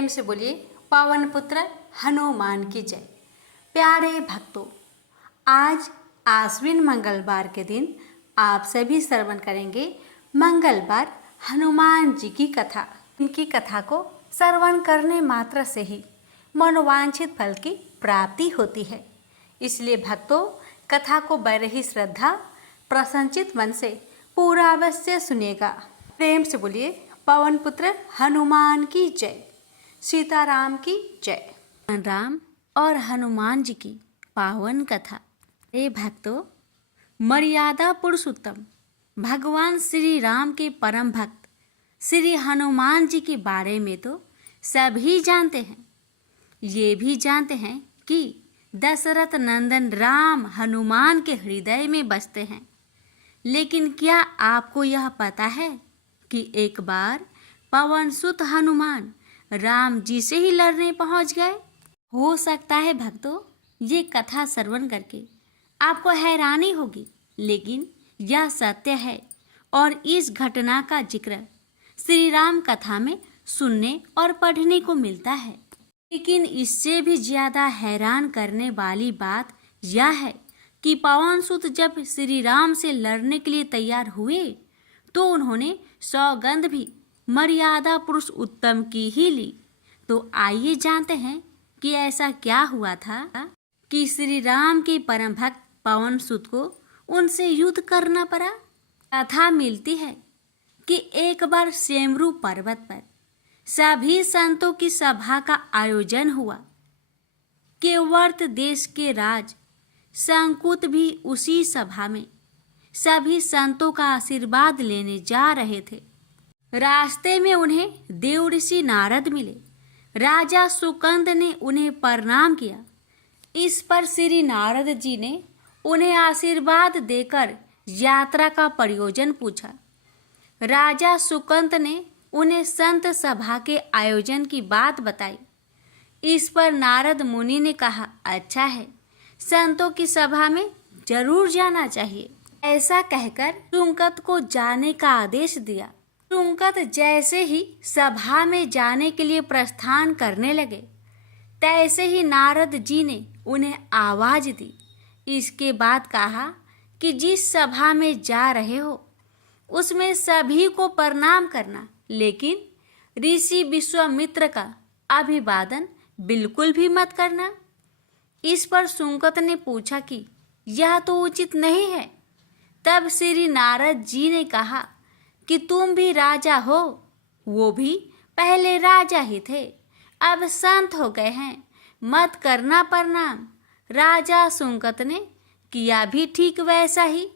प्रेम से बोलिए पवन पुत्र हनुमान की जय। प्यारे भक्तों, आज आश्विन मंगलवार के दिन आप सभी श्रवण करेंगे मंगलवार हनुमान जी की कथा। इनकी कथा को श्रवण करने मात्र से ही मनोवांछित फल की प्राप्ति होती है। इसलिए भक्तों, कथा को बड़े ही श्रद्धा प्रसन्नचित मन से पूरा अवश्य सुनिएगा। प्रेम से बोलिए पवन पुत्र हनुमान की जय, सीताराम की जय। राम और हनुमान जी की पावन कथा। हे भक्तों, मर्यादा पुरुषोत्तम भगवान श्री राम के परम भक्त श्री हनुमान जी के बारे में तो सभी जानते हैं। ये भी जानते हैं कि दशरथ नंदन राम हनुमान के हृदय में बसते हैं। लेकिन क्या आपको यह पता है कि एक बार पवन सुत हनुमान राम जी से ही लड़ने पहुंच गए? हो सकता है भक्तों, ये कथा श्रवण करके आपको हैरानी होगी, लेकिन यह सत्य है और इस घटना का जिक्र श्री राम कथा में सुनने और पढ़ने को मिलता है। लेकिन इससे भी ज्यादा हैरान करने वाली बात यह है कि पवन सुत जब श्री राम से लड़ने के लिए तैयार हुए तो उन्होंने सौगंध भी मर्यादा पुरुष उत्तम की ही ली। तो आइए जानते हैं कि ऐसा क्या हुआ था कि श्री राम के परम भक्त पवन सुत को उनसे युद्ध करना पड़ा। कथा मिलती है कि एक बार सेमरू पर्वत पर सभी संतों की सभा का आयोजन हुआ। केवर्त देश के राज संकुत भी उसी सभा में सभी संतों का आशीर्वाद लेने जा रहे थे। रास्ते में उन्हें देव ऋषि नारद मिले। राजा सुकंद ने उन्हें प्रणाम किया। इस पर श्री नारद जी ने उन्हें आशीर्वाद देकर यात्रा का प्रयोजन पूछा। राजा सुकंद ने उन्हें संत सभा के आयोजन की बात बताई। इस पर नारद मुनि ने कहा, अच्छा है, संतों की सभा में जरूर जाना चाहिए। ऐसा कहकर सुकंद को जाने का आदेश दिया। सुकंद जैसे ही सभा में जाने के लिए प्रस्थान करने लगे, तैसे ही नारद जी ने उन्हें आवाज दी। इसके बाद कहा कि जिस सभा में जा रहे हो उसमें सभी को प्रणाम करना, लेकिन ऋषि विश्वामित्र का अभिवादन बिल्कुल भी मत करना। इस पर सुकंद ने पूछा कि यह तो उचित नहीं है। तब श्री नारद जी ने कहा कि तुम भी राजा हो, वो भी पहले राजा ही थे, अब संत हो गए हैं, मत करना प्रणाम। राजा सुकंद ने किया भी ठीक वैसा ही।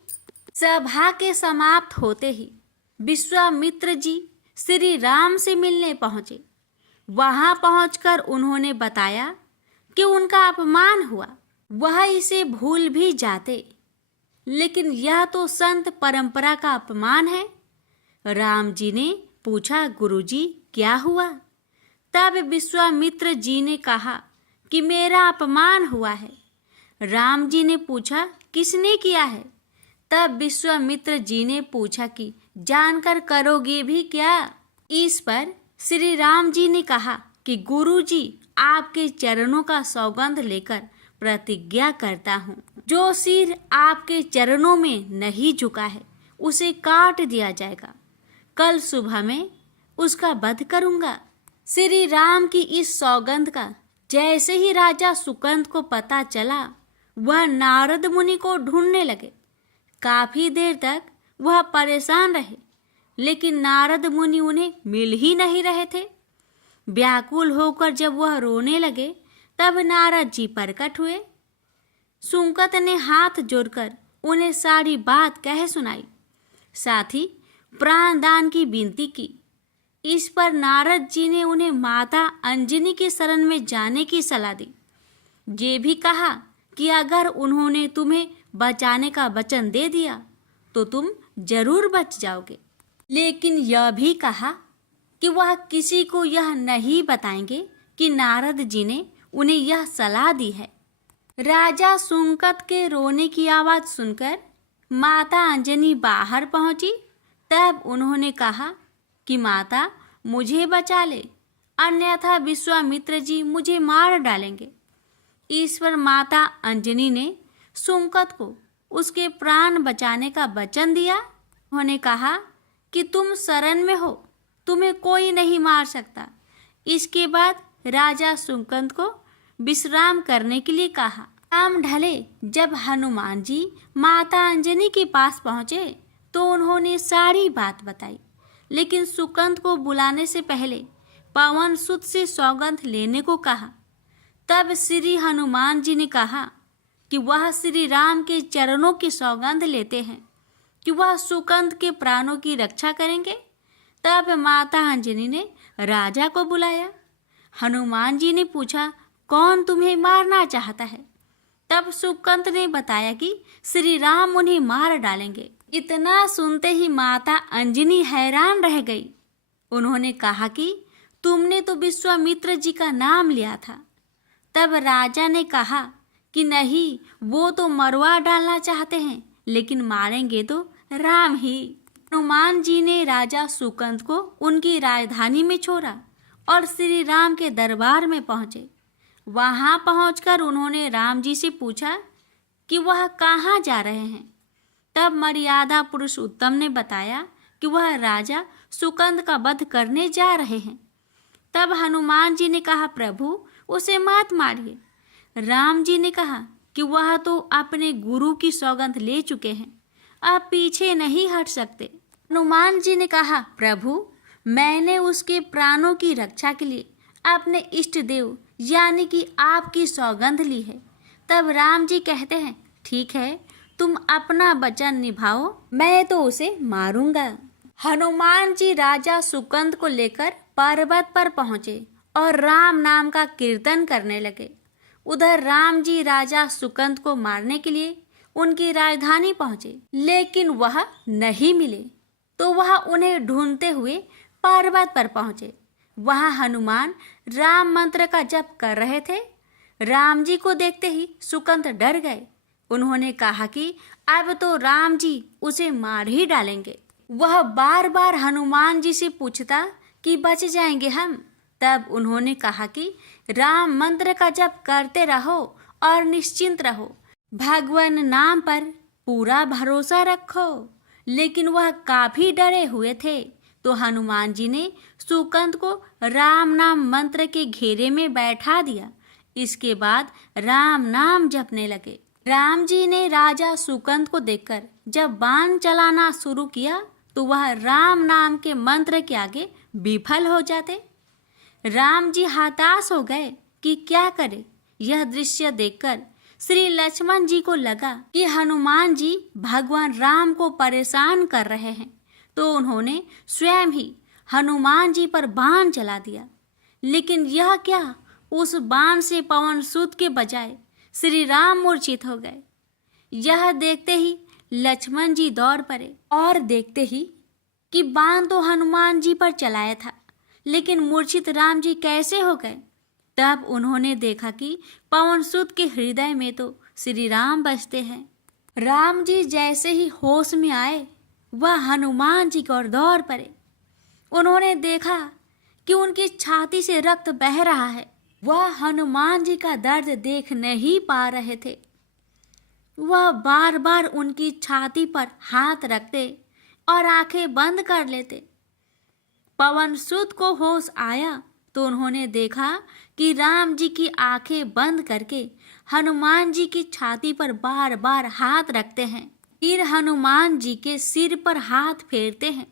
सभा के समाप्त होते ही विश्वामित्र जी श्री राम से मिलने पहुंचे। वहां पहुंचकर उन्होंने बताया कि उनका अपमान हुआ, वह इसे भूल भी जाते, लेकिन यह तो संत परंपरा का अपमान है। राम जी ने पूछा, गुरुजी क्या हुआ? तब विश्वामित्र जी ने कहा कि मेरा अपमान हुआ है। राम जी ने पूछा, किसने किया है? तब विश्वामित्र जी ने पूछा कि जानकर करोगे भी क्या? इस पर श्री राम जी ने कहा कि गुरुजी, आपके चरणों का सौगंध लेकर प्रतिज्ञा करता हूँ, जो सिर आपके चरणों में नहीं झुका है उसे काट दिया जाएगा। कल सुबह में उसका वध करूंगा। श्री राम की इस सौगंध का जैसे ही राजा सुकंद को पता चला, वह नारद मुनि को ढूंढने लगे। काफी देर तक वह परेशान रहे, लेकिन नारद मुनि उन्हें मिल ही नहीं रहे थे। व्याकुल होकर जब वह रोने लगे, तब नारद जी प्रकट हुए। सुकंद ने हाथ जोड़कर उन्हें सारी बात कह सुनाई, साथ ही प्राण दान की विनती की। इस पर नारद जी ने उन्हें माता अंजनी के शरण में जाने की सलाह दी। ये भी कहा कि अगर उन्होंने तुम्हें बचाने का वचन दे दिया तो तुम जरूर बच जाओगे, लेकिन यह भी कहा कि वह किसी को यह नहीं बताएंगे कि नारद जी ने उन्हें यह सलाह दी है। राजा सुकंद के रोने की आवाज सुनकर माता अंजनी बाहर पहुंची। तब उन्होंने कहा कि माता, मुझे बचा ले, अन्यथा विश्वामित्र जी मुझे मार डालेंगे। इस पर माता अंजनी ने सुकंत को उसके प्राण बचाने का वचन दिया। उन्होंने कहा कि तुम शरण में हो, तुम्हें कोई नहीं मार सकता। इसके बाद राजा सुकंत को विश्राम करने के लिए कहा। शाम ढले जब हनुमान जी माता अंजनी के पास पहुँचे तो उन्होंने सारी बात बताई, लेकिन सुकंत को बुलाने से पहले पवन सुत से सौगंध लेने को कहा। तब श्री हनुमान जी ने कहा कि वह श्री राम के चरणों की सौगंध लेते हैं कि वह सुकंत के प्राणों की रक्षा करेंगे। तब माता अंजनी ने राजा को बुलाया। हनुमान जी ने पूछा, कौन तुम्हें मारना चाहता है? तब सुकंत ने बताया कि श्री राम उन्हें मार डालेंगे। इतना सुनते ही माता अंजनी हैरान रह गई। उन्होंने कहा कि तुमने तो विश्वामित्र जी का नाम लिया था। तब राजा ने कहा कि नहीं, वो तो मरवा डालना चाहते हैं, लेकिन मारेंगे तो राम ही। हनुमान जी ने राजा सुकंत को उनकी राजधानी में छोड़ा और श्री राम के दरबार में पहुँचे। वहाँ पहुँचकर उन्होंने राम जी से पूछा कि वह कहाँ जा रहे हैं। तब मर्यादा पुरुषोत्तम ने बताया कि वह राजा सुकंत का वध करने जा रहे हैं। तब हनुमान जी ने कहा, प्रभु उसे मत मारिए। राम जी ने कहा कि वह तो अपने गुरु की सौगंध ले चुके हैं, अब पीछे नहीं हट सकते। हनुमान जी ने कहा, प्रभु मैंने उसके प्राणों की रक्षा के लिए अपने इष्ट देव यानी कि आपकी सौगंध ली है। तब राम जी कहते हैं, ठीक है, तुम अपना वचन निभाओ, मैं तो उसे मारूंगा। हनुमान जी राजा सुकंत को लेकर पर्वत पर पहुँचे और राम नाम का कीर्तन करने लगे। उधर राम जी राजा सुकंत को मारने के लिए उनकी राजधानी पहुँचे, लेकिन वह नहीं मिले, तो वह उन्हें ढूंढते हुए पर्वत पर पहुँचे। वहाँ हनुमान राम मंत्र का जप कर रहे थे। राम जी को देखते ही सुकंत डर गए। उन्होंने कहा कि अब तो राम जी उसे मार ही डालेंगे। वह बार बार हनुमान जी से पूछता कि बच जाएंगे हम। तब उन्होंने कहा कि राम मंत्र का जप करते रहो और निश्चिंत रहो, भगवान नाम पर पूरा भरोसा रखो। लेकिन वह काफी डरे हुए थे, तो हनुमान जी ने सुकंत को राम नाम मंत्र के घेरे में बैठा दिया। इसके बाद राम नाम जपने लगे। राम जी ने राजा सुकंत को देखकर जब बाण चलाना शुरू किया तो वह राम नाम के मंत्र के आगे विफल हो जाते। राम जी हताश हो गए कि क्या करे। यह दृश्य देखकर श्री लक्ष्मण जी को लगा कि हनुमान जी भगवान राम को परेशान कर रहे हैं, तो उन्होंने स्वयं ही हनुमान जी पर बाण चला दिया। लेकिन यह क्या, उस बाण से पवन सुत के बजाय श्री राम मूर्छित हो गए। यह देखते ही लक्ष्मण जी दौड़ पड़े और देखते ही कि बाण तो हनुमान जी पर चलाया था, लेकिन मूर्छित राम जी कैसे हो गए। तब उन्होंने देखा कि पवन सुत के हृदय में तो श्री राम बसते हैं। राम जी जैसे ही होश में आए, वह हनुमान जी की ओर दौड़ पड़े। उन्होंने देखा कि उनकी छाती से रक्त बह रहा है। वह हनुमान जी का दर्द देख नहीं पा रहे थे। वह बार बार उनकी छाती पर हाथ रखते और आंखें बंद कर लेते। पवन सुत को होश आया तो उन्होंने देखा कि राम जी की आंखें बंद करके हनुमान जी की छाती पर बार बार हाथ रखते हैं, फिर हनुमान जी के सिर पर हाथ फेरते हैं।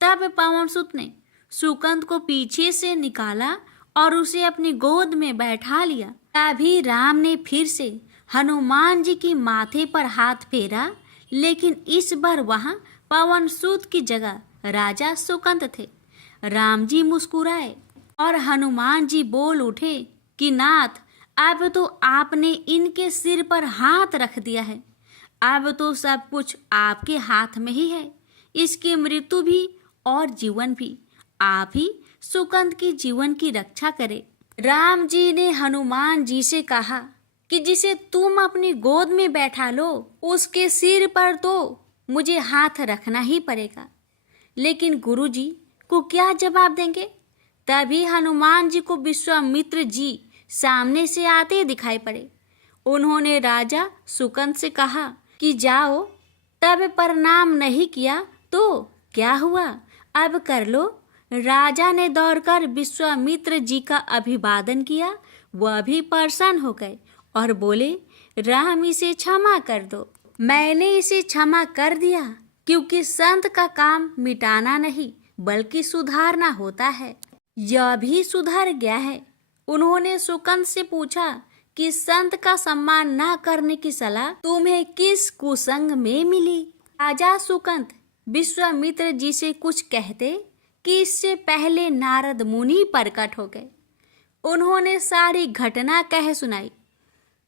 तब पवन सुत ने सुकंत को पीछे से निकाला और उसे अपनी गोद में बैठा लिया। तभी राम ने फिर से हनुमान जी की माथे पर हाथ फेरा, लेकिन इस बार वहां पवन सुत की जगह राजा सुकंत थे। राम जी मुस्कुराए और हनुमान जी बोल उठे कि नाथ, अब तो आपने इनके सिर पर हाथ रख दिया है, अब तो सब कुछ आपके हाथ में ही है। इसकी मृत्यु भी और जीवन भी आप ही सुकंत की जीवन की रक्षा करे। राम जी ने हनुमान जी से कहा कि जिसे तुम अपनी गोद में बैठा लो, उसके सिर पर तो मुझे हाथ रखना ही पड़ेगा। लेकिन गुरुजी को क्या जवाब देंगे? तभी हनुमान जी को विश्वामित्र जी सामने से आते दिखाई पड़े। उन्होंने राजा सुकंद से कहा कि जाओ, तब प्रणाम नहीं किया तो क्या हुआ, अब कर लो। राजा ने दौड़कर विश्वामित्र जी का अभिवादन किया। वह भी प्रसन्न हो गए और बोले, राम, इसे क्षमा कर दो। मैंने इसे क्षमा कर दिया, क्योंकि संत का काम मिटाना नहीं बल्कि सुधारना होता है। यह भी सुधर गया है। उन्होंने सुकंद से पूछा कि संत का सम्मान न करने की सलाह तुम्हें किस कुसंग में मिली। राजा सुकंद विश्वामित्र जी से कुछ कहते कि इससे पहले नारद मुनि प्रकट हो गए। उन्होंने सारी घटना कह सुनाई।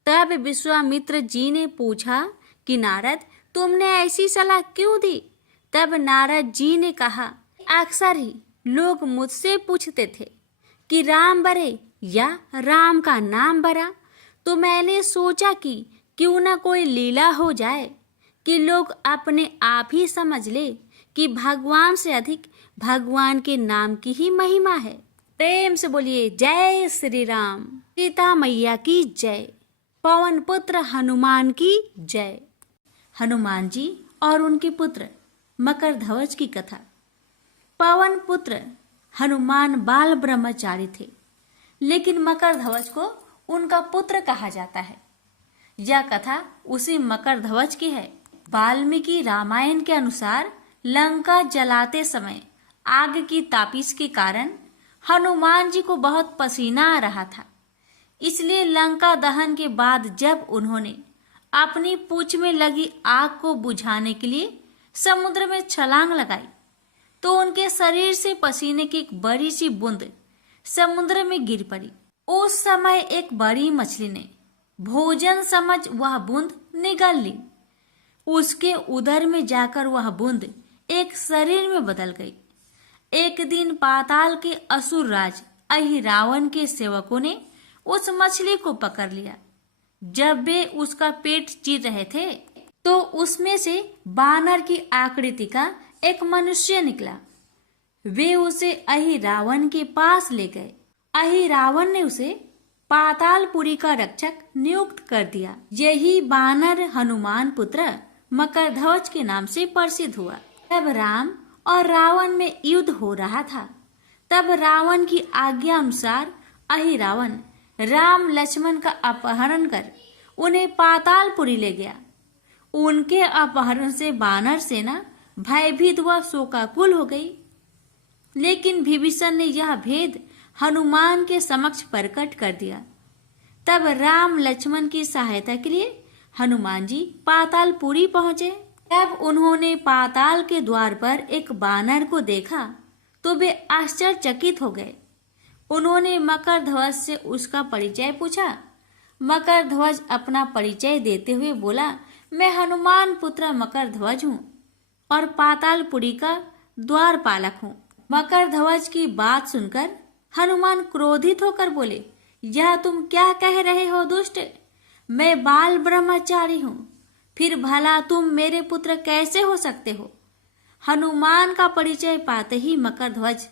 तब विश्वामित्र जी ने पूछा कि नारद, तुमने ऐसी सलाह क्यों दी? तब नारद जी ने कहा, अक्सर ही लोग मुझसे पूछते थे कि राम बरे या राम का नाम बरा, तो मैंने सोचा कि क्यों न कोई लीला हो जाए कि लोग अपने आप ही समझ ले कि भगवान से अधिक भगवान के नाम की ही महिमा है। प्रेम से बोलिए जय श्री राम। सीता मैया की जय। पवन पुत्र हनुमान की जय। हनुमान जी और उनके पुत्र मकरध्वज की कथा। पवन पुत्र हनुमान बाल ब्रह्मचारी थे, लेकिन मकरध्वज को उनका पुत्र कहा जाता है। यह कथा उसी मकरध्वज की है। वाल्मीकि रामायण के अनुसार लंका जलाते समय आग की तापिश के कारण हनुमान जी को बहुत पसीना आ रहा था। इसलिए लंका दहन के बाद जब उन्होंने अपनी पूंछ में लगी आग को बुझाने के लिए समुद्र में छलांग लगाई, तो उनके शरीर से पसीने की एक बड़ी सी बूंद समुद्र में गिर पड़ी। उस समय एक बड़ी मछली ने भोजन समझ वह बूंद निगल ली। उसके उदर में जाकर वह बूंद एक शरीर में बदल गई। एक दिन पाताल के असुर राज अहिरावण के सेवकों ने उस मछली को पकड़ लिया। जब वे उसका पेट चीर रहे थे, तो उसमें से बानर की आकृति का एक मनुष्य निकला। वे उसे अहिरावण के पास ले गए। अहिरावण ने उसे पातालपुरी का रक्षक नियुक्त कर दिया। यही बानर हनुमान पुत्र मकरध्वज के नाम से प्रसिद्ध हुआ। तब राम और रावण में युद्ध हो रहा था। तब रावण की आज्ञा अनुसार अहिरावण राम लक्ष्मण का अपहरण कर उन्हें पातालपुरी ले गया। उनके अपहरण से बानर सेना भयभीत व शोकाकुल हो गई। लेकिन विभीषण ने यह भेद हनुमान के समक्ष प्रकट कर दिया। तब राम लक्ष्मण की सहायता के लिए हनुमान जी पातालपुरी पहुंचे। तब उन्होंने पाताल के द्वार पर एक बानर को देखा तो वे आश्चर्यचकित हो गए। उन्होंने मकरध्वज से उसका परिचय पूछा। मकरध्वज अपना परिचय देते हुए बोला, मैं हनुमान पुत्र मकरध्वज हूँ और पातालपुरी का द्वारपालक हूँ। मकरध्वज की बात सुनकर हनुमान क्रोधित होकर बोले, यह तुम क्या कह रहे हो दुष्ट? मैं बाल ब्रह्मचारी हूँ, फिर भला तुम मेरे पुत्र कैसे हो सकते हो? हनुमान का परिचय पाते ही मकरध्वज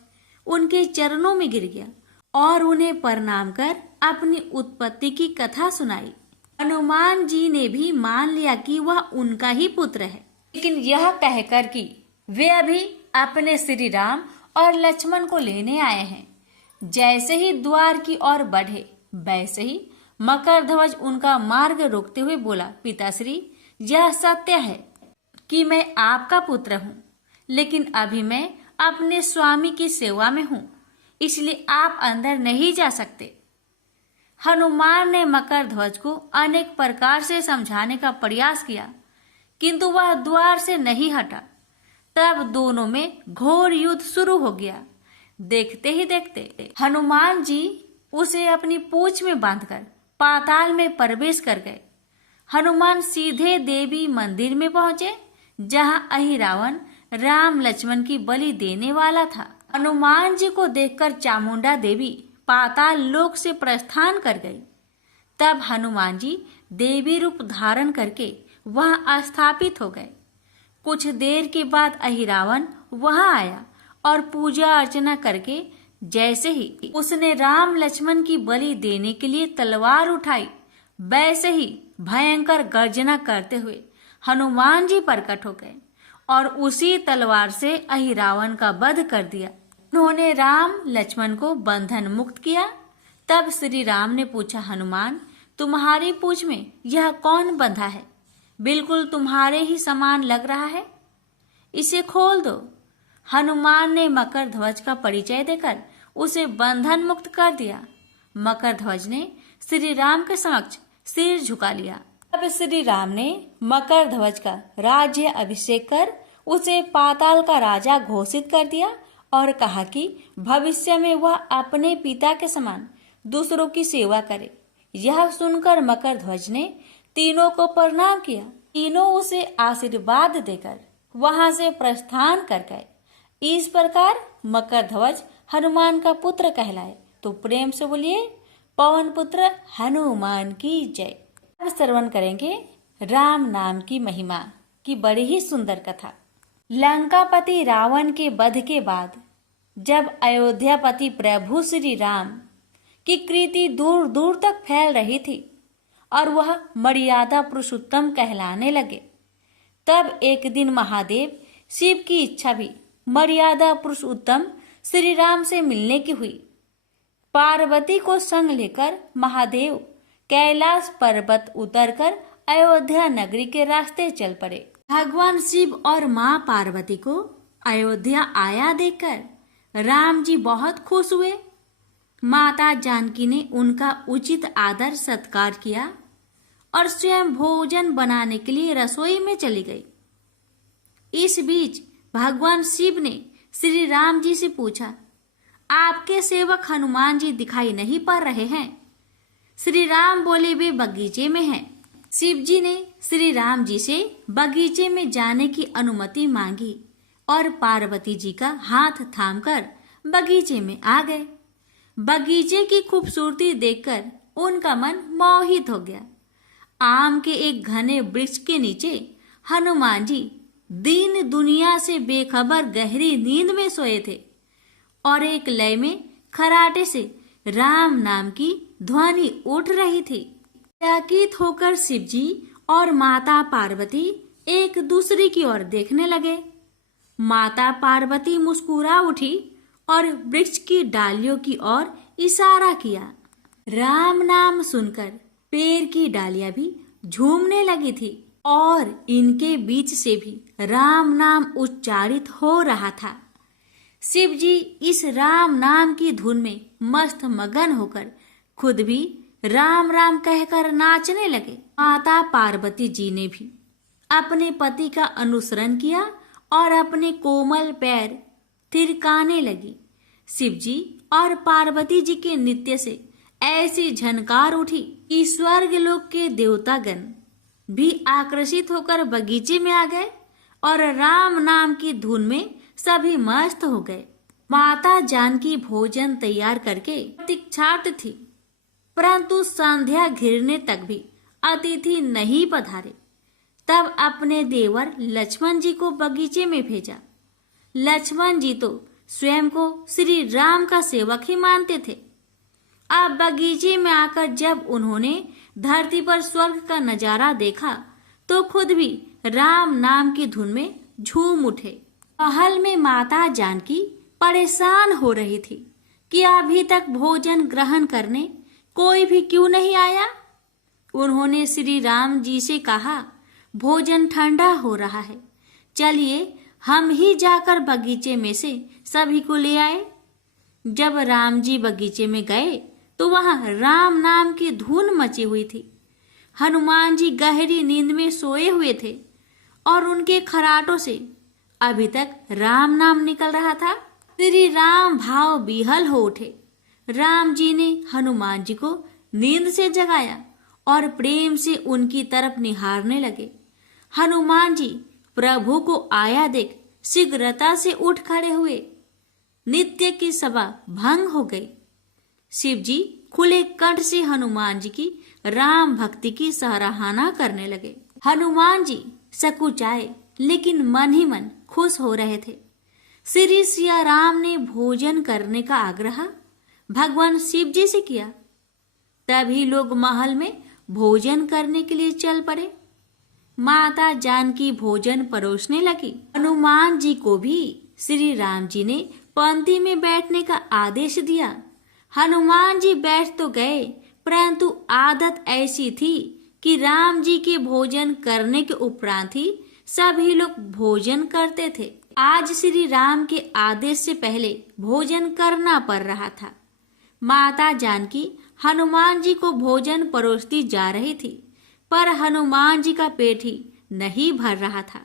उनके चरणों में गिर गया और उन्हें प्रणाम कर अपनी उत्पत्ति की कथा सुनाई। हनुमान जी ने भी मान लिया कि वह उनका ही पुत्र है, लेकिन यह कहकर कि वे अभी अपने श्री राम और लक्ष्मण को लेने आए हैं। जैसे ही द्वार की ओर बढ़े, वैसे ही मकरध्वज उनका मार्ग रोकते हुए बोला, पिताश्री, यह सत्य है कि मैं आपका पुत्र हूँ, लेकिन अभी मैं अपने स्वामी की सेवा में हूँ, इसलिए आप अंदर नहीं जा सकते। हनुमान ने मकरध्वज को अनेक प्रकार से समझाने का प्रयास किया, किंतु वह द्वार से नहीं हटा। तब दोनों में घोर युद्ध शुरू हो गया। देखते ही देखते हनुमान जी उसे अपनी पूंछ में बांधकर पाताल में प्रवेश कर गए। हनुमान सीधे देवी मंदिर में पहुंचे, जहां अहिरावण राम लक्ष्मण की बलि देने वाला था। हनुमान जी को देखकर चामुंडा देवी पाताल लोक से प्रस्थान कर गई। तब हनुमान जी देवी रूप धारण करके वहां स्थापित हो गए। कुछ देर के बाद अहिरावण वहां आया और पूजा अर्चना करके जैसे ही उसने राम लक्ष्मण की बलि देने के लिए तलवार उठाई, वैसे ही भयंकर गर्जना करते हुए हनुमान जी प्रकट हो गए और उसी तलवार से अहिरावण का वध कर दिया। उन्होंने राम लक्ष्मण को बंधन मुक्त किया। तब श्री राम ने पूछा, हनुमान, तुम्हारी पूंछ में यह कौन बंधा है? बिल्कुल तुम्हारे ही समान लग रहा है, इसे खोल दो। हनुमान ने मकर ध्वज का परिचय देकर उसे बंधन मुक्त कर दिया। मकर ध्वज ने श्री राम के समक्ष सिर झुका लिया। तब श्री राम ने मकर ध्वज का राज्य अभिषेक कर उसे पाताल का राजा घोषित कर दिया और कहा कि भविष्य में वह अपने पिता के समान दूसरों की सेवा करे। यह सुनकर मकर ध्वज ने तीनों को प्रणाम किया। तीनों उसे आशीर्वाद देकर वहां से प्रस्थान कर गए। इस प्रकार मकर ध्वज हनुमान का पुत्र कहलाए। तो प्रेम से बोलिए, पवन पुत्र हनुमान की जय। अब श्रवण करेंगे राम नाम की महिमा की बड़ी ही सुंदर कथा। लंकापति रावण के वध के बाद जब अयोध्यापति प्रभु श्री राम की कीर्ति दूर दूर तक फैल रही थी और वह मर्यादा पुरुषोत्तम कहलाने लगे, तब एक दिन महादेव शिव की इच्छा भी मर्यादा पुरुषोत्तम श्री राम से मिलने की हुई। पार्वती को संग लेकर महादेव कैलाश पर्वत उतरकर अयोध्या नगरी के रास्ते चल पड़े। भगवान शिव और मां पार्वती को अयोध्या आया देखकर राम जी बहुत खुश हुए। माता जानकी ने उनका उचित आदर सत्कार किया और स्वयं भोजन बनाने के लिए रसोई में चली गई। इस बीच भगवान शिव ने श्री राम जी से पूछा, आपके सेवक हनुमान जी दिखाई नहीं पड़ रहे हैं? श्री राम बोले, वे बगीचे में हैं। शिव जी ने श्री राम जी से बगीचे में जाने की अनुमति मांगी और पार्वती जी का हाथ थामकर बगीचे में आ गए। बगीचे की खूबसूरती देखकर उनका मन मोहित हो गया। आम के एक घने वृक्ष के नीचे हनुमान जी दीन दुनिया से बेखबर गहरी नींद में सोए थे और एक लय में खराटे से राम नाम की ध्वनि उठ रही थी। चकित होकर शिव जी और माता पार्वती एक दूसरे की ओर देखने लगे। माता पार्वती मुस्कुरा उठी और वृक्ष की डालियों की ओर इशारा किया। राम नाम सुनकर पेड़ की डालियां भी झूमने लगी थी और इनके बीच से भी राम नाम उच्चारित हो रहा था। शिव जी इस राम नाम की धुन में मस्त मगन होकर खुद भी राम राम कहकर नाचने लगे। माता पार्वती जी ने भी अपने पति का अनुसरण किया और अपने कोमल पैर थिरकाने लगी। शिव जी और पार्वती जी के नृत्य से ऐसी झनकार उठी कि स्वर्ग लोक के देवतागण भी आकर्षित होकर बगीचे में आ गए और राम नाम की धुन में सभी मस्त हो गए। माता जानकी भोजन तैयार करके प्रतीक्षार्थ थी, परंतु संध्या घिरने तक भी अतिथि नहीं पधारे। तब अपने देवर लक्ष्मण जी को बगीचे में भेजा। लक्ष्मण जी तो स्वयं को श्री राम का सेवक ही मानते थे। अब बगीचे में आकर जब उन्होंने धरती पर स्वर्ग का नजारा देखा तो खुद भी राम नाम की धुन में झूम उठे। महल में माता जानकी परेशान हो रही थी कि अभी तक भोजन ग्रहण करने कोई भी क्यों नहीं आया। उन्होंने श्री राम जी से कहा, भोजन ठंडा हो रहा है, चलिए हम ही जाकर बगीचे में से सभी को ले आए। जब राम जी बगीचे में गए तो वहां राम नाम की धुन मची हुई थी। हनुमान जी गहरी नींद में सोए हुए थे और उनके खराटों से अभी तक राम नाम निकल रहा था। श्री राम भाव विहल हो उठे। राम जी ने हनुमान जी को नींद से जगाया और प्रेम से उनकी तरफ निहारने लगे। हनुमान जी प्रभु को आया देख शीघ्रता से उठ खड़े हुए। नित्य की सभा भंग हो गई। शिव जी खुले कंठ से हनुमान जी की राम भक्ति की सराहना करने लगे। हनुमान जी सकुचाए लेकिन मन ही मन खुश हो रहे थे। श्री सिया राम ने भोजन करने का आग्रह भगवान शिव जी से किया। तभी लोग महल में भोजन करने के लिए चल पड़े। माता जानकी भोजन परोसने लगी। हनुमान जी को भी श्री राम जी ने पंक्ति में बैठने का आदेश दिया। हनुमान जी बैठ तो गए, परंतु आदत ऐसी थी कि राम जी के भोजन करने के उपरांत ही सभी लोग भोजन करते थे। आज श्री राम के आदेश से पहले भोजन करना पड़ रहा था। माता जानकी हनुमान जी को भोजन परोसती जा रही थी, पर हनुमान जी का पेट ही नहीं भर रहा था।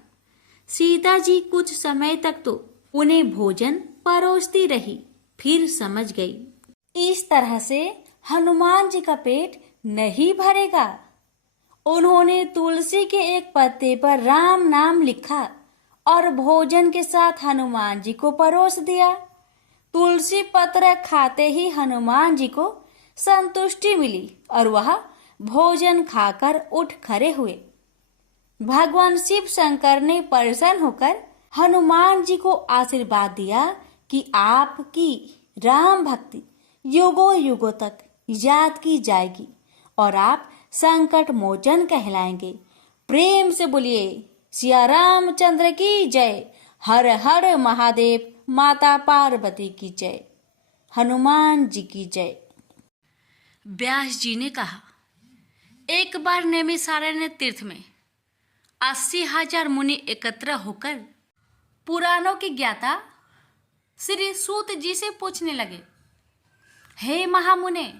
सीता जी कुछ समय तक तो उन्हें भोजन परोसती रही, फिर समझ गई इस तरह से हनुमान जी का पेट नहीं भरेगा। उन्होंने तुलसी के एक पत्ते पर राम नाम लिखा और भोजन के साथ हनुमान जी को परोस दिया। तुलसी पत्र खाते ही हनुमान जी को संतुष्टि मिली और वह भोजन खाकर उठ खड़े हुए। भगवान शिव शंकर ने प्रसन्न होकर हनुमान जी को आशीर्वाद दिया कि आपकी राम भक्ति युगों युगों तक याद की जाएगी और आप संकट मोचन कहलाएंगे। प्रेम से बोलिए सिया रामचंद्र की जय। हर हर महादेव। माता पार्वती की जय। हनुमान जी की जय। व्यास जी ने कहा, एक बार नैमिषारण्य तीर्थ में 80,000 मुनि एकत्र होकर पुराणों के ज्ञाता श्री सूत जी से पूछने लगे, हे महामुने,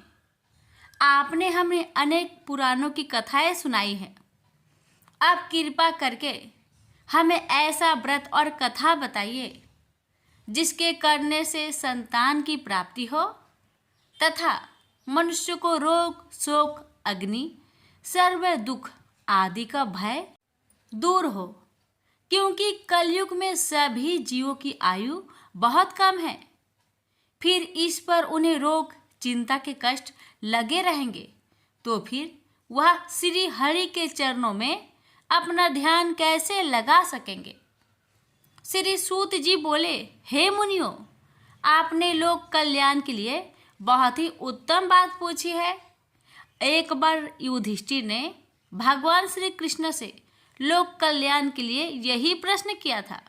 आपने हमें अनेक पुराणों की कथाएं सुनाई हैं। आप कृपा करके हमें ऐसा व्रत और कथा बताइए जिसके करने से संतान की प्राप्ति हो तथा मनुष्य को रोग शोक अग्नि सर्व दुख आदि का भय दूर हो, क्योंकि कलयुग में सभी जीवों की आयु बहुत कम है। फिर इस पर उन्हें रोग चिंता के कष्ट लगे रहेंगे, तो फिर वह श्री हरि के चरणों में अपना ध्यान कैसे लगा सकेंगे। श्री सूत जी बोले, हे मुनियों, आपने लोक कल्याण के लिए बहुत ही उत्तम बात पूछी है। एक बार युधिष्ठिर ने भगवान श्री कृष्ण से लोक कल्याण के लिए यही प्रश्न किया था।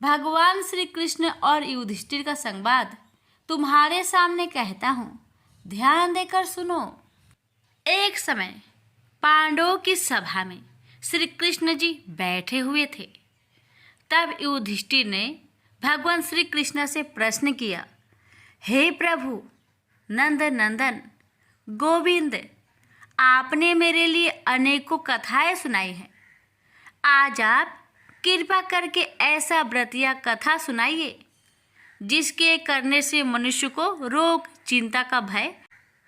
भगवान श्री कृष्ण और युधिष्ठिर का संवाद तुम्हारे सामने कहता हूँ, ध्यान देकर सुनो। एक समय पांडवों की सभा में श्री कृष्ण जी बैठे हुए थे। तब युधिष्ठिर ने भगवान श्री कृष्ण से प्रश्न किया, हे प्रभु नंद नंदन गोविंद, आपने मेरे लिए अनेकों कथाएं सुनाई हैं। आज आप कृपा करके ऐसा व्रत या कथा सुनाइए जिसके करने से मनुष्य को रोग चिंता का भय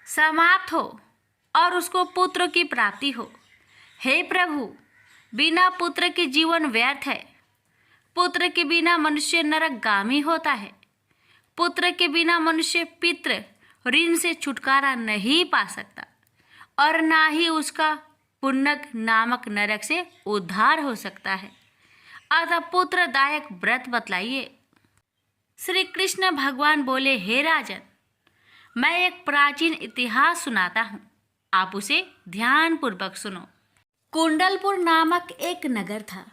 समाप्त हो और उसको पुत्र की प्राप्ति हो। हे प्रभु, बिना पुत्र के जीवन व्यर्थ है। पुत्र के बिना मनुष्य नरकगामी होता है। पुत्र के बिना मनुष्य पितृ ऋण से छुटकारा नहीं पा सकता और ना ही उसका पुण्यक नामक नरक से उद्धार हो सकता है। अतः पुत्रदायक व्रत बतलाइए। श्री कृष्ण भगवान बोले, हे राजन, मैं एक प्राचीन इतिहास सुनाता हूँ, आप उसे ध्यान पूर्वक सुनो। कुंडलपुर नामक एक नगर था।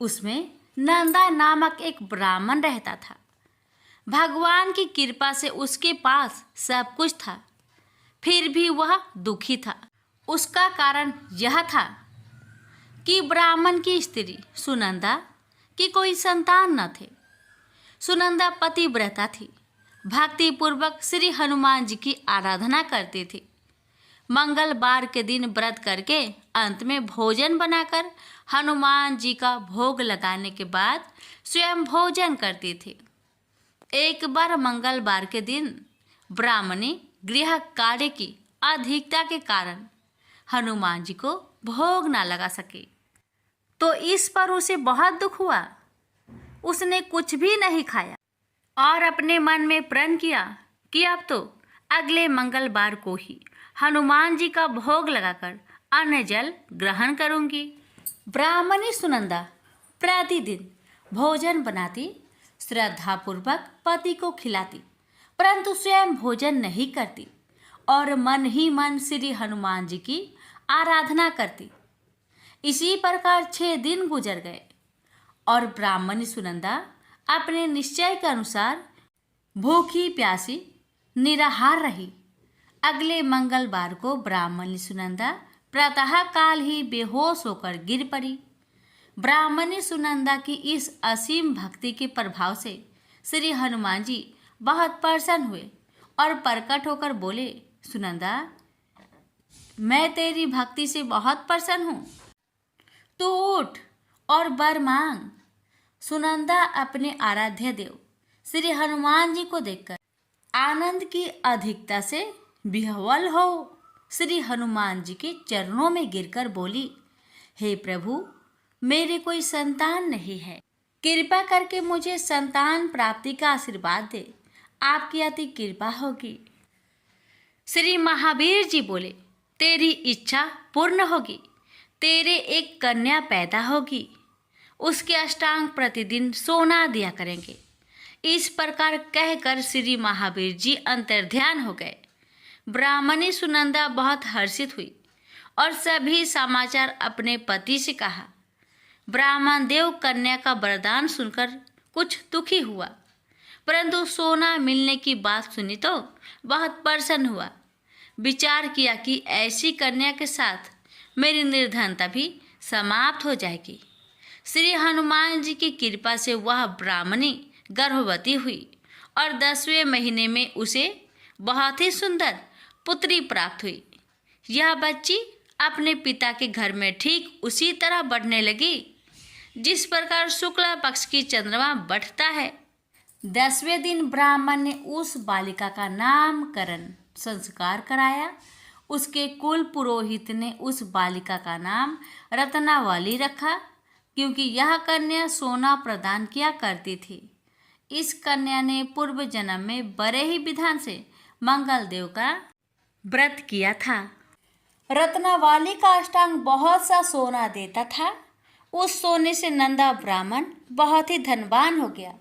उसमें नंदा नामक एक ब्राह्मण रहता था। भगवान की कृपा से उसके पास सब कुछ था, फिर भी वह दुखी था। उसका कारण यह था कि ब्राह्मण की स्त्री सुनंदा की कोई संतान न थे। सुनंदा पतिव्रता थी, भक्ति पूर्वक श्री हनुमान जी की आराधना करती थी। मंगलवार के दिन व्रत करके अंत में भोजन बनाकर हनुमान जी का भोग लगाने के बाद स्वयं भोजन करती थी। एक बार मंगलवार के दिन ब्राह्मणी गृह कार्य की अधिकता के कारण हनुमान जी को भोग ना लगा सके, तो इस पर उसे बहुत दुख हुआ। उसने कुछ भी नहीं खाया और अपने मन में प्रण किया कि अब तो अगले मंगलवार को ही हनुमान जी का भोग लगाकर अन्न जल ग्रहण करूंगी। ब्राह्मणी सुनंदा प्रतिदिन भोजन बनाती श्रद्धापूर्वक पति को खिलाती, परंतु स्वयं भोजन नहीं करती और मन ही मन श्री हनुमान जी की आराधना करती। इसी प्रकार 6 दिन गुजर गए और ब्राह्मणी सुनंदा अपने निश्चय के अनुसार भूखी प्यासी निराहार रही। अगले मंगलवार को ब्राह्मणी सुनंदा प्रातः काल ही बेहोश होकर गिर पड़ी। ब्राह्मणी सुनंदा की इस असीम भक्ति के प्रभाव से श्री हनुमान जी बहुत प्रसन्न हुए और प्रकट होकर बोले, सुनंदा, मैं तेरी भक्ति से बहुत प्रसन्न हूँ, तू उठ और वर मांग। सुनंदा अपने आराध्य देव श्री हनुमान जी को देखकर आनंद की अधिकता से विह्वल हो श्री हनुमान जी के चरणों में गिरकर बोली, हे प्रभु, मेरे कोई संतान नहीं है, कृपा करके मुझे संतान प्राप्ति का आशीर्वाद दे, आपकी अति कृपा होगी। श्री महावीर जी बोले, तेरी इच्छा पूर्ण होगी, तेरे एक कन्या पैदा होगी, उसके अष्टांग प्रतिदिन सोना दिया करेंगे। इस प्रकार कहकर श्री महावीर जी अंतर्ध्यान हो गए। ब्राह्मणी सुनंदा बहुत हर्षित हुई और सभी समाचार अपने पति से कहा। ब्राह्मण देव कन्या का वरदान सुनकर कुछ दुखी हुआ, परंतु सोना मिलने की बात सुनी तो बहुत प्रसन्न हुआ। विचार किया कि ऐसी कन्या के साथ मेरी निर्धनता भी समाप्त हो जाएगी। श्री हनुमान जी की कृपा से वह ब्राह्मणी गर्भवती हुई और 10वें महीने में उसे बहुत ही सुंदर पुत्री प्राप्त हुई। यह बच्ची अपने पिता के घर में ठीक उसी तरह बढ़ने लगी जिस प्रकार शुक्ला पक्ष की चंद्रमा बढ़ता है। 10वें दिन ब्राह्मण ने उस बालिका का नामकरण संस्कार कराया। उसके कुल पुरोहित ने उस बालिका का नाम रत्नावली रखा, क्योंकि यह कन्या सोना प्रदान किया करती थी। इस कन्या ने पूर्व जन्म में बड़े ही विधान से मंगल देव का व्रत किया था। रत्नावली का अष्टांग बहुत सा सोना देता था। उस सोने से नंदा ब्राह्मण बहुत ही धनवान हो गया।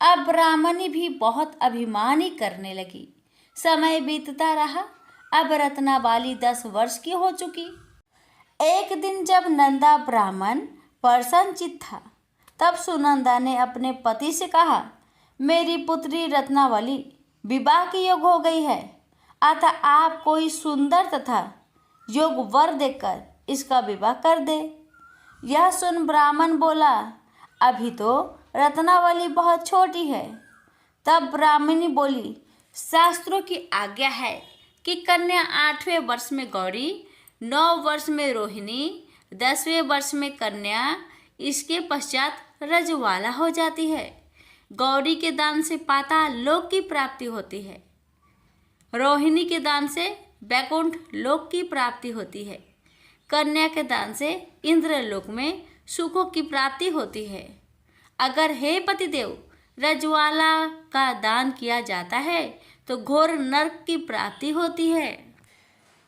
अब ब्राह्मणी भी बहुत अभिमानी करने लगी। समय बीतता रहा। अब रत्नावली 10 वर्ष की हो चुकी। एक दिन जब नंदा ब्राह्मण प्रसन्नचित्त था, तब सुनंदा ने अपने पति से कहा, मेरी पुत्री रत्नावली विवाह की योग हो गई है, अतः आप कोई सुंदर तथा योग वर देकर इसका विवाह कर दे। यह सुन ब्राह्मण बोला, अभी तो रत्नावली बहुत छोटी है। तब ब्राह्मणी बोली, शास्त्रों की आज्ञा है कि कन्या 8वें वर्ष में गौरी, 9 वर्ष में रोहिणी, 10वें वर्ष में कन्या, इसके पश्चात रजवाला हो जाती है। गौरी के दान से पाताल लोक की प्राप्ति होती है। रोहिणी के दान से वैकुंठ लोक की प्राप्ति होती है। कन्या के दान से इंद्रलोक में सुखों की प्राप्ति होती है। अगर हे पतिदेव रजवाला का दान किया जाता है तो घोर नरक की प्राप्ति होती है।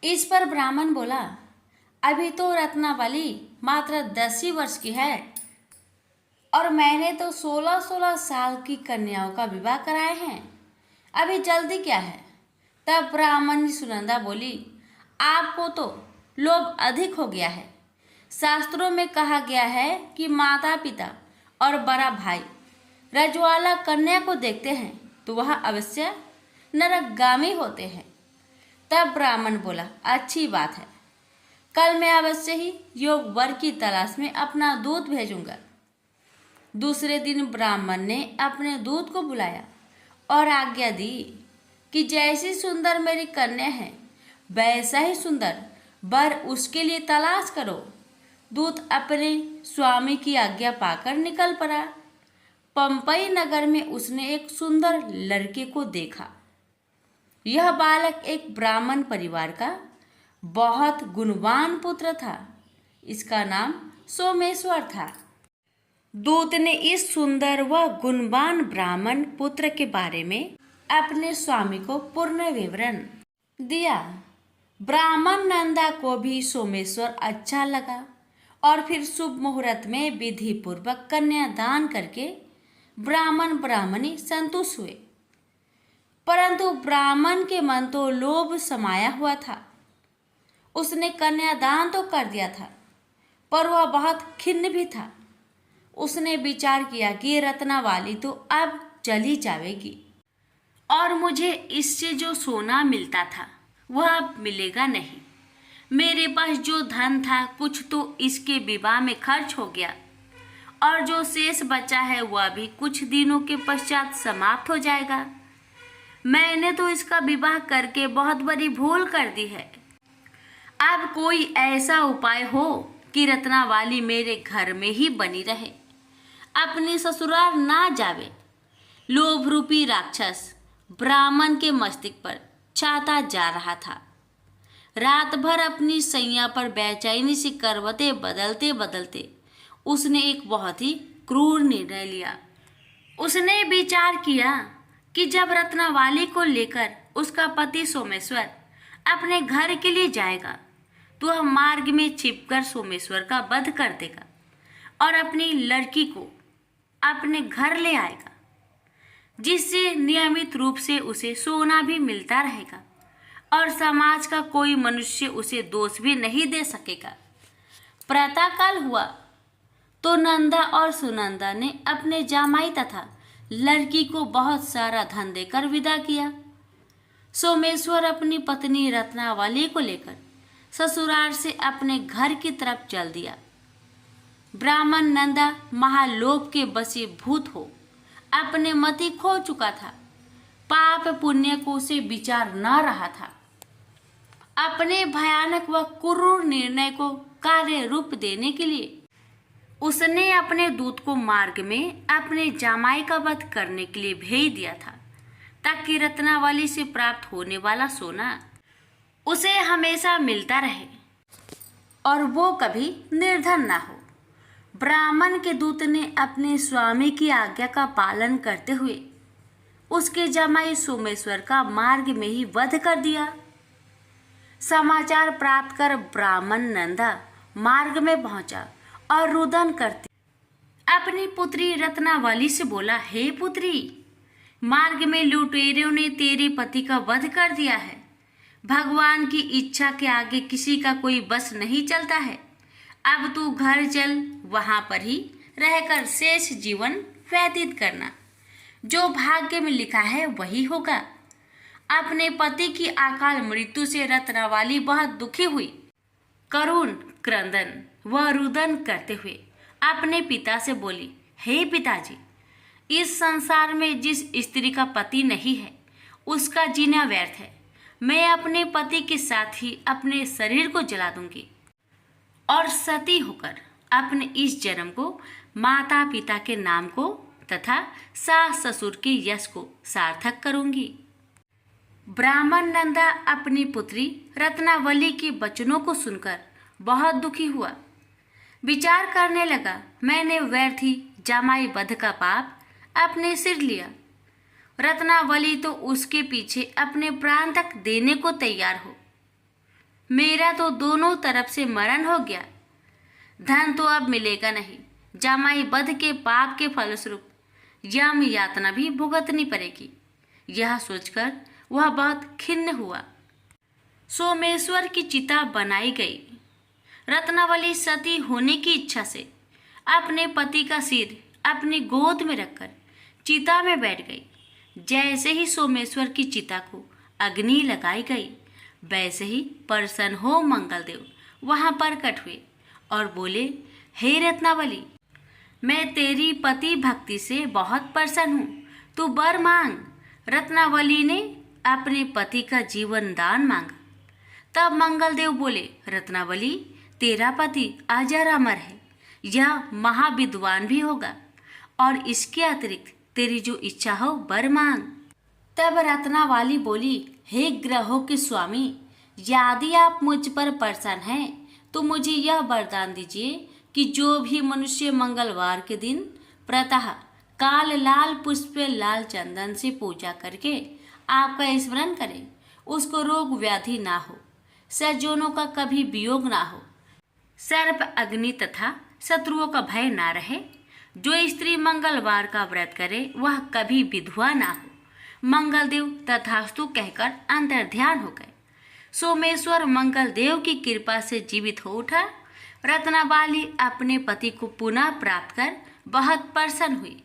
इस पर ब्राह्मण बोला, अभी तो रत्नावली मात्र 10 ही वर्ष की है और मैंने तो 16-16 साल की कन्याओं का विवाह कराए हैं, अभी जल्दी क्या है। तब ब्राह्मणी सुनंदा बोली, आपको तो लोभ अधिक हो गया है। शास्त्रों में कहा गया है कि माता पिता और बड़ा भाई रजवाला कन्या को देखते हैं तो वह अवश्य नरकगामी होते हैं। तब ब्राह्मण बोला, अच्छी बात है, कल मैं अवश्य ही योग वर की तलाश में अपना दूत भेजूंगा। दूसरे दिन ब्राह्मण ने अपने दूत को बुलाया और आज्ञा दी कि जैसी सुंदर मेरी कन्या है वैसा ही सुंदर वर उसके लिए तलाश करो। दूत अपने स्वामी की आज्ञा पाकर निकल पड़ा। पंपई नगर में उसने एक सुंदर लड़के को देखा। यह बालक एक ब्राह्मण परिवार का बहुत गुणवान पुत्र था। इसका नाम सोमेश्वर था। दूत ने इस सुंदर व गुणवान ब्राह्मण पुत्र के बारे में अपने स्वामी को पूर्ण विवरण दिया। ब्राह्मण नंदा को भी सोमेश्वर अच्छा लगा और फिर शुभ मुहूर्त में विधि पूर्वक कन्यादान करके ब्राह्मण ब्राह्मणी संतुष्ट हुए, परंतु ब्राह्मण के मन तो लोभ समाया हुआ था। उसने कन्यादान तो कर दिया था, पर वह बहुत खिन्न भी था। उसने विचार किया कि रत्नावली तो अब चली जाएगी और मुझे इससे जो सोना मिलता था वह अब मिलेगा नहीं। मेरे पास जो धन था कुछ तो इसके विवाह में खर्च हो गया और जो शेष बचा है वह भी कुछ दिनों के पश्चात समाप्त हो जाएगा। मैंने तो इसका विवाह करके बहुत बड़ी भूल कर दी है। अब कोई ऐसा उपाय हो कि रत्नावली मेरे घर में ही बनी रहे, अपने ससुराल ना जावे। लोभ रूपी राक्षस ब्राह्मण के मस्तिष्क पर छाता जा रहा था। रात भर अपनी सैया पर बेचैनी से करवटें बदलते बदलते उसने एक बहुत ही क्रूर निर्णय लिया। उसने विचार किया कि जब रत्नावली को लेकर उसका पति सोमेश्वर अपने घर के लिए जाएगा तो वह मार्ग में छिपकर सोमेश्वर का वध कर देगा और अपनी लड़की को अपने घर ले आएगा, जिससे नियमित रूप से उसे सोना भी मिलता रहेगा और समाज का कोई मनुष्य उसे दोष भी नहीं दे सकेगा। प्रातःकाल हुआ तो नंदा और सुनंदा ने अपने जामाई तथा लड़की को बहुत सारा धन देकर विदा किया। सोमेश्वर अपनी पत्नी रत्नावली को लेकर ससुराल से अपने घर की तरफ चल दिया। ब्राह्मण नंदा महालोभ के वशीभूत हो अपने मति खो चुका था। पाप पुण्य को उसे विचार न रहा था। अपने भयानक व क्रूर निर्णय को कार्य रूप देने के लिए उसने अपने दूत को मार्ग में अपने जामाई का वध करने के लिए भेज दिया था, ताकि रत्नावली से प्राप्त होने वाला सोना उसे हमेशा मिलता रहे और वो कभी निर्धन ना हो। ब्राह्मण के दूत ने अपने स्वामी की आज्ञा का पालन करते हुए उसके जामाई सोमेश्वर का मार्ग में ही वध कर दिया। समाचार प्राप्त कर ब्राह्मण नंदा मार्ग में पहुंचा और रुदन करती अपनी पुत्री रत्नावली से बोला, हे पुत्री, मार्ग में लुटेरों ने तेरे पति का वध कर दिया है। भगवान की इच्छा के आगे किसी का कोई बस नहीं चलता है। अब तू घर चल, वहां पर ही रहकर शेष जीवन व्यतीत करना। जो भाग्य में लिखा है वही होगा। अपने पति की अकाल मृत्यु से रत्नावली बहुत दुखी हुई। करुण क्रंदन व रुदन करते हुए अपने पिता से बोली, हे पिताजी, इस संसार में जिस स्त्री का पति नहीं है उसका जीना व्यर्थ है। मैं अपने पति के साथ ही अपने शरीर को जला दूंगी और सती होकर अपने इस जन्म को माता पिता के नाम को तथा सास ससुर के यश को सार्थक करूंगी। ब्राह्मण नंदा अपनी पुत्री रत्नावली के वचनों को सुनकर बहुत दुखी हुआ। विचार करने लगा, मैंने व्यर्थ ही जामाई वध का पाप अपने सिर लिया। रत्नावली तो उसके पीछे अपने प्राण तक देने को तैयार हो। मेरा तो दोनों तरफ से मरण हो गया। धन तो अब मिलेगा नहीं। जामाई वध के पाप के फलस्वरूप यम यातना भी भुगतनी पड़ेगी। यह सोचकर वह बहुत खिन्न हुआ। सोमेश्वर की चिता बनाई गई। रत्नावली सती होने की इच्छा से अपने पति का सिर अपनी गोद में रखकर चिता में बैठ गई। जैसे ही सोमेश्वर की चिता को अग्नि लगाई गई, वैसे ही प्रसन्न हो मंगलदेव वहां प्रकट हुए और बोले, हे रत्नावली, मैं तेरी पति भक्ति से बहुत प्रसन्न हूँ, तू वर मांग। रत्नावली ने अपने पति का जीवन दान मांगा। तब मंगलदेव बोले, रत्नावली, तेरा पति अजर अमर है, यह महाविद्वान भी होगा और इसके अतिरिक्त तेरी जो इच्छा हो वर मांग। तब रत्नावली बोली, हे ग्रहों के स्वामी, यदि आप मुझ पर प्रसन्न हैं तो मुझे यह वरदान दीजिए कि जो भी मनुष्य मंगलवार के दिन प्रातः काल लाल पुष्प लाल चंदन से पूजा करके आपका स्मरण करे, उसको रोग व्याधि ना हो, सज्जनों का कभी वियोग ना हो, सर्प अग्नि तथा शत्रुओं का भय ना रहे। जो स्त्री मंगलवार का व्रत करे वह कभी विधवा ना हो। मंगलदेव तथास्तु कहकर अंतर्ध्यान हो गए। सोमेश्वर मंगलदेव की कृपा से जीवित हो उठा। रत्नाबाली अपने पति को पुनः प्राप्त कर बहुत प्रसन्न हुई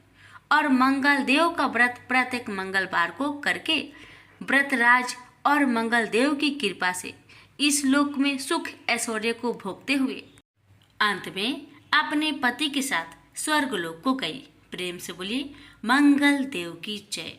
और मंगलदेव का व्रत प्रत्येक मंगलवार को करके व्रतराज और मंगलदेव की कृपा से इस लोक में सुख ऐश्वर्य को भोगते हुए अंत में अपने पति के साथ स्वर्गलोक को गई। प्रेम से बोलिए मंगल देव की जय।